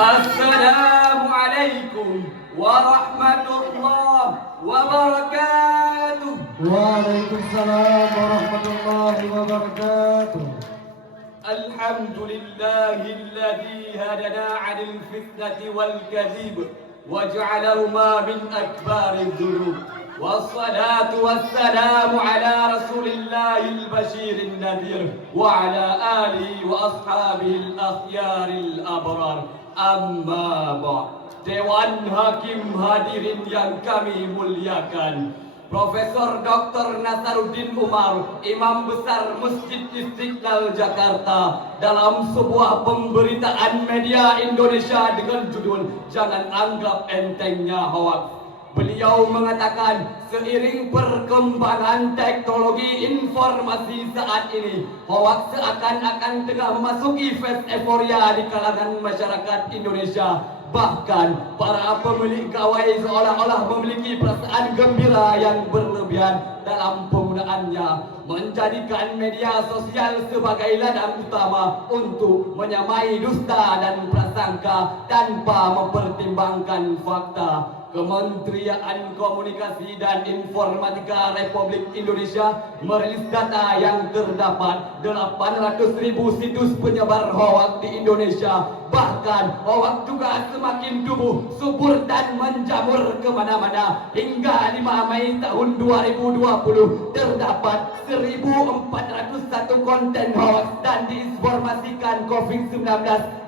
Assalamualaikum warahmatullahi wabarakatuh. Waalaikumsalam warahmatullahi wabarakatuh. Alhamdulillahilladzi hadana 'anil fitnati wal kadhib waj'alahuma min akbaril dhunub. Wassalatu wassalamu ala rasulillahil basyirin nadhir wa ala alihi wa ashabihil akhyaril abrar. Amma ba'd. Dewan Hakim hadirin yang kami muliakan, Profesor Dr. Nasaruddin Umar, Imam Besar Masjid Istiqlal Jakarta, dalam sebuah pemberitaan media Indonesia dengan judul "Jangan Anggap Entengnya Hoaks". Beliau mengatakan, seiring perkembangan teknologi informasi saat ini, hoaks seakan-akan tengah memasuki fase euforia di kalangan masyarakat Indonesia. Bahkan para pemilik gawai seolah-olah memiliki perasaan gembira yang berlebihan dalam penggunaannya, menjadikan media sosial sebagai ladang utama untuk menyamai dusta dan prasangka tanpa mempertimbangkan fakta. Kementerian Komunikasi dan Informatika Republik Indonesia merilis data yang terdapat 800.000 situs penyebar hoaks di Indonesia. Bahkan hoaks juga semakin tumbuh subur dan menjamur kemana-mana. Hingga 5 Mei tahun 2020 terdapat 1.401 konten hoaks dan diinformasikan COVID-19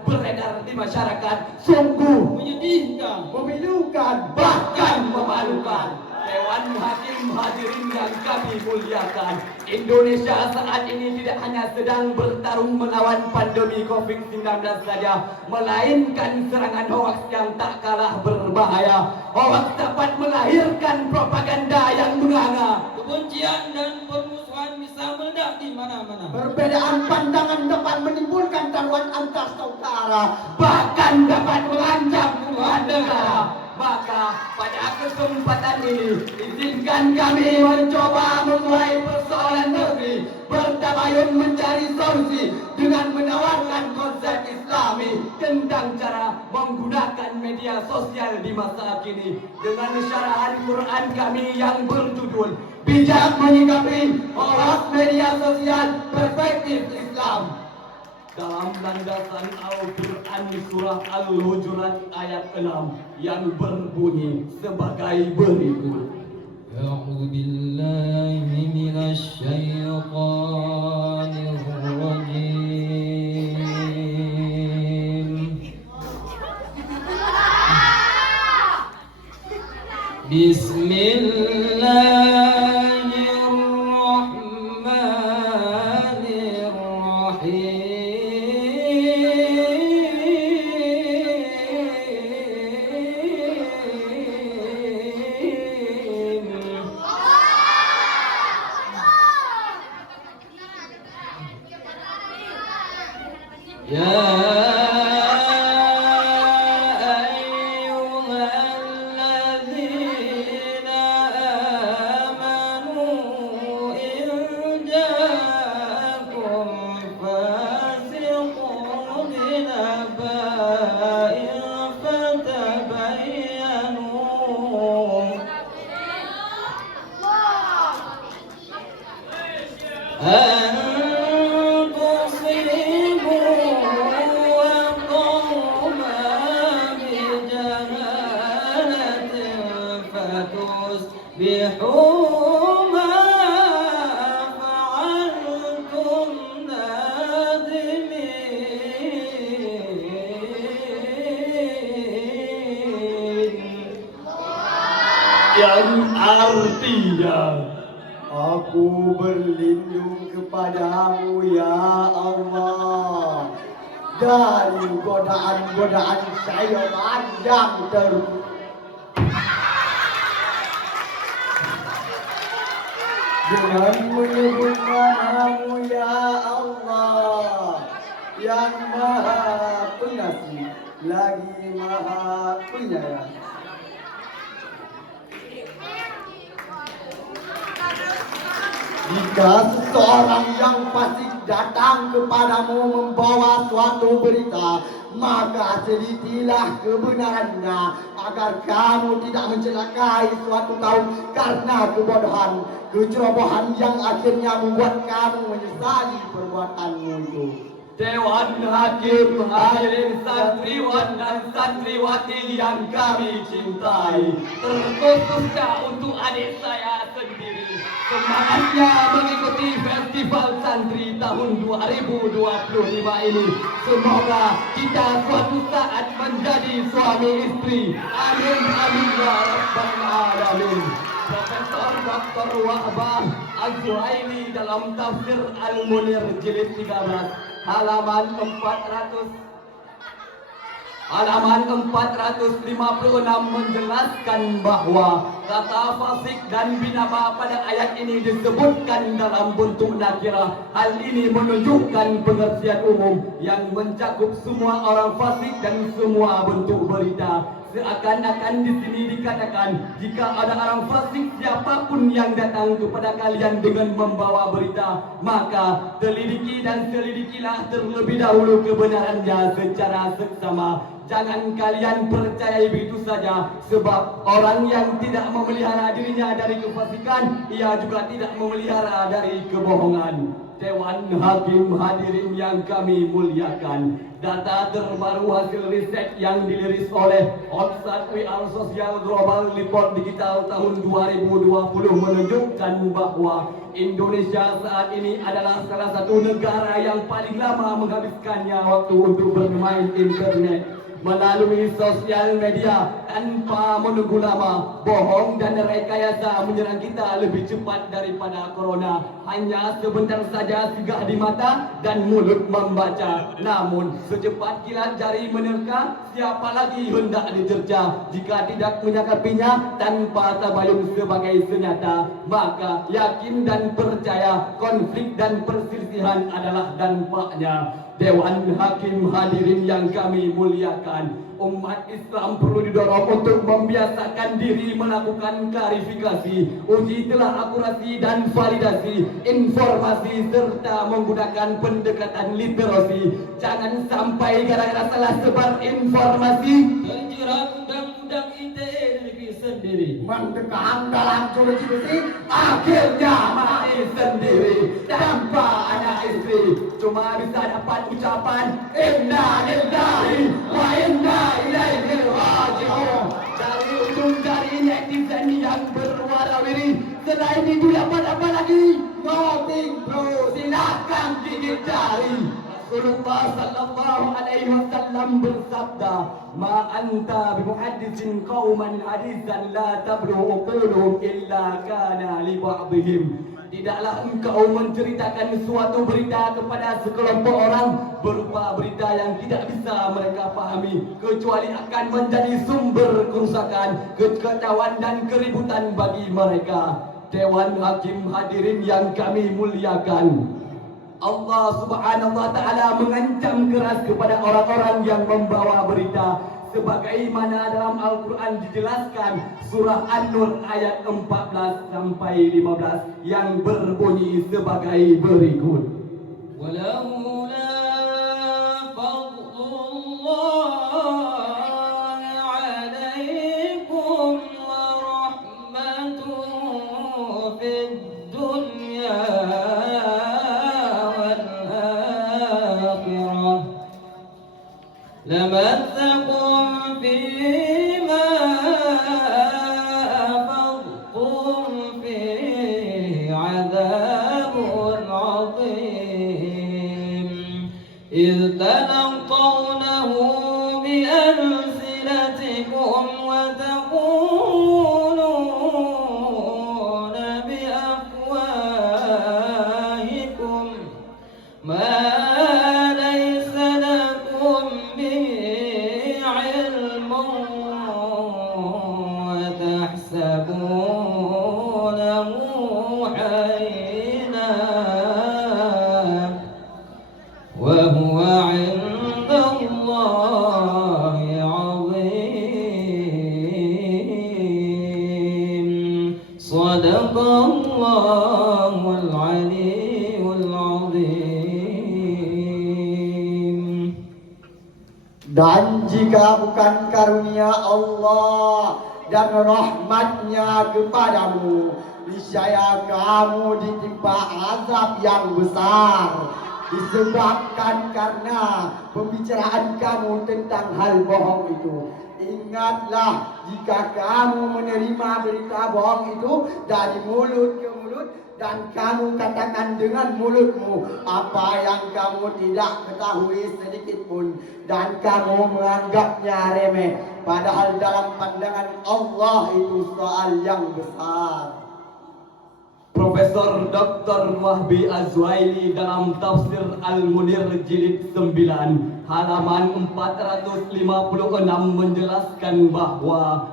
beredar di masyarakat. Sungguh menyedihkan, memilukan, bahkan memalukan. Dewan Hakim hadirin yang kami muliakan, Indonesia saat ini tidak hanya sedang bertarung melawan pandemi COVID-19 saja, melainkan serangan hoaks yang tak kalah berbahaya. Hoaks dapat melahirkan propaganda yang menganga. Kebencian dan permusuhan bisa meledak di mana-mana. Perbedaan pandangan dapat menimbulkan taruhan antar saudara, Bahkan dapat mengancam puluhan negara. Maka pada kesempatan ini, izinkan kami mencoba memulai persoalan negeri, bertabayun mencari solusi dengan menawarkan konsep Islami tentang cara menggunakan media sosial di masa kini dengan syarahan Quran kami yang berjudul "Bijak Menyikapi Hoaks Media Sosial Perspektif Islam". Dalam landasan Al-Quran surah Al-Hujurat ayat 6 yang berbunyi sebagai berikut. A'udzu billahi minasy syaithanir rajim. Bismillahirrahmanirrahim. Ya ayyuhalladzina amanu in ja'akum fasiqun binaba'in fatabayyanu an tusibu qauman bijahalatin fatusbihu ma fa'altum nadimin. Yang artinya, aku berlindung kepadamu ya Allah dari godaan-godaan syaitan yang terus dengan menyebut namamu ya Allah yang maha pengasih lagi maha penyayang. Di Jika seseorang yang fasik datang kepadamu membawa suatu berita, maka selitilah kebenarannya agar kamu tidak mencelakai suatu kaum karena kebodohan, kecerobohan yang akhirnya membuat kamu menyesali perbuatanmu itu. Dewan Hakim, hadirin santriwan dan santriwati yang kami cintai, terkhususnya untuk adik saya sendiri, semangatnya mengikuti Festival Santri tahun 2025 ini. Semoga kita suatu saat menjadi suami istri. Amin amin ya rabbal alamin. Profesor Dr. Wahbah Az-Zuhaili dalam tafsir Al-Munir jilid 13 halaman 456 menjelaskan bahwa kata fasik dan binama pada ayat ini disebutkan dalam bentuk nakirah. Hal ini menunjukkan pengertian umum yang mencakup semua orang fasik dan semua bentuk berita. Seakan-akan di sini dikatakan, jika ada orang fasik siapapun yang datang kepada kalian dengan membawa berita, maka telidiki dan selidikilah terlebih dahulu kebenarannya secara seksama. Jangan kalian percayai begitu saja, sebab orang yang tidak memelihara dirinya dari kefasikan, ia juga tidak memelihara dari kebohongan. Dewan Hakim, hadirin yang kami muliakan, data terbaru hasil riset yang dirilis oleh Oxford WR Social Global Report Digital tahun 2020 menunjukkan bahwa Indonesia saat ini adalah salah satu negara yang paling lama menghabiskannya waktu untuk bermain internet melalui sosial media tanpa menunggu lama. Bohong dan rekayasa menyerang kita lebih cepat daripada corona. Hanya sebentar saja singgah di mata dan mulut membaca. Namun secepat kilat jari menerka, siapa lagi hendak dicerca jika tidak menyakapinya tanpa tabayun sebagai senjata. Maka yakin dan percaya konflik dan perselisihan adalah dampaknya. Dewan Hakim, hadirin yang kami muliakan, umat Islam perlu didorong untuk membiasakan diri melakukan klarifikasi, uji telah akurasi dan validasi informasi serta menggunakan pendekatan literasi. Jangan sampai gara-gara salah sebar informasi terjerat undang-undang ITE negeri sendiri, mendekam dalam solusi besi, akhirnya mati sendiri tanpa anak istri. Cuma bisa dapat ucapan inna lillahi wa inna ilaihi raji'un dari ujung jari netizen yang berwarawiri. Selain itu dapat apa lagi? Nothing bro, silakan gigit jari. Rasulullah sallallahu alaihi wasallam bersabda, "Ma anta bimuhaddisin qauman hadisan la tablughu quluhum illa kana li ba'dihim." Tidaklah engkau menceritakan suatu berita kepada sekelompok orang berupa berita yang tidak bisa mereka pahami, kecuali akan menjadi sumber kerusakan, kekacauan dan keributan bagi mereka. Dewan Hakim, hadirin yang kami muliakan, Allah Subhanahu wa taala mengancam keras kepada orang-orang yang membawa berita, sebagaimana dalam Al-Quran dijelaskan surah An-Nur ayat 14 sampai 15 yang berbunyi sebagai berikut. walaula fadlullahi alaikum wa rahmatuhu fid dunya wal akhirah lamassakum فيما أفضتم فيه عذاب عظيم إذ تلقونه بألسنتكم وتقولون بأفواهكم ما ليس لكم به وتحسبونه هينا وهو عند الله عظيم. صدق الله العليم. Dan jika bukan karunia Allah dan rahmatnya kepadamu, niscaya kamu ditimpa azab yang besar, disebabkan karena pembicaraan kamu tentang hal bohong itu. Ingatlah, jika kamu menerima berita bohong itu dari mulut ke mulut, dan kamu katakan dengan mulutmu apa yang kamu tidak ketahui sedikit pun, dan kamu menganggapnya remeh, padahal dalam pandangan Allah itu soal yang besar. Profesor Dr. Wahbi Azwaili dalam tafsir Al-Munir jilid 9 halaman 456 menjelaskan bahwa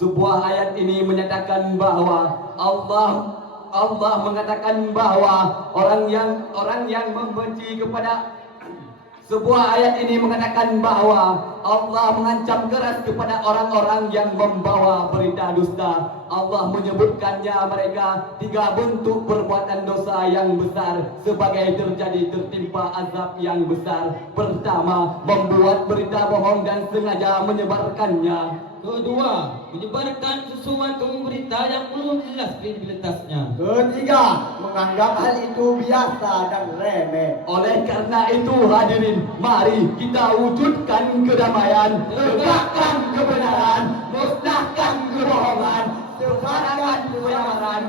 sebuah ayat ini menyatakan bahwa Allah mengatakan bahwa orang yang membenci kepada sebuah ayat ini mengatakan bahwa Allah mengancam keras kepada orang-orang yang membawa berita dusta. Allah menyebutkannya mereka 3 bentuk perbuatan dosa yang besar sebagai tertimpa azab yang besar. Pertama, membuat berita bohong dan sengaja menyebarkannya. Kedua, menyebarkan sesuatu berita yang belum jelas kredibilitasnya. Ketiga, menganggap hal itu biasa dan remeh. Oleh karena itu hadirin, mari kita wujudkan kedamaian, tegakkan kebenaran, musnahkan kebohongan, sebarkan kebenaran.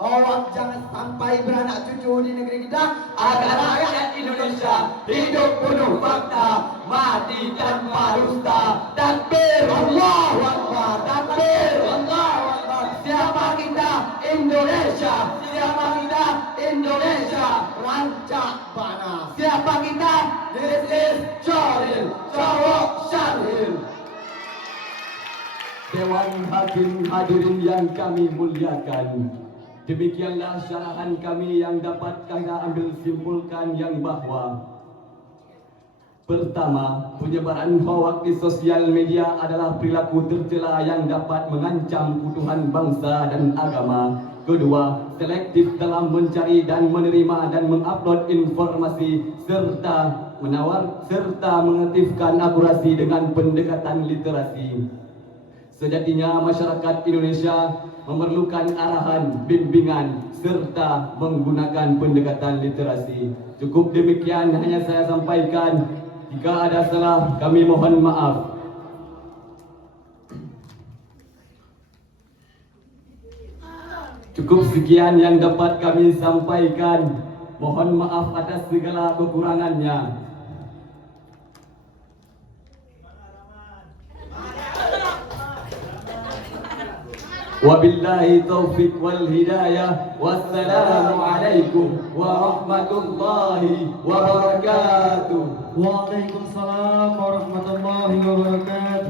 Awak jangan sampai beranak cucu di negeri kita Agar rakyat Indonesia hidup penuh fakta, mati tanpa dusta. Takbir, Allahu Akbar, takbir, Allahu Akbar. Siapa kita? Indonesia. Siapa kita? Indonesia. rancak bana. Siapa kita? This is Syaril, Syarok Syaril. Dewan Hakim hadirin yang kami muliakan, demikianlah syarahan kami yang dapat kami ambil simpulkan yang bahwa pertama, penyebaran hoaks di sosial media adalah perilaku tercela yang dapat mengancam keutuhan bangsa dan agama. Kedua, selektif dalam mencari dan menerima dan mengupload informasi serta mengaktifkan akurasi dengan pendekatan literasi. Sejatinya masyarakat Indonesia memerlukan arahan, bimbingan, serta menggunakan pendekatan literasi. Cukup demikian hanya saya sampaikan. Jika ada salah, kami mohon maaf. Cukup sekian yang dapat kami sampaikan. Mohon maaf atas segala kekurangannya. Wabillahi taufiq wal hidayah. Wassalamu alaikum warahmatullahi wabarakatuh. Waalaikumsalam warahmatullahi wabarakatuh.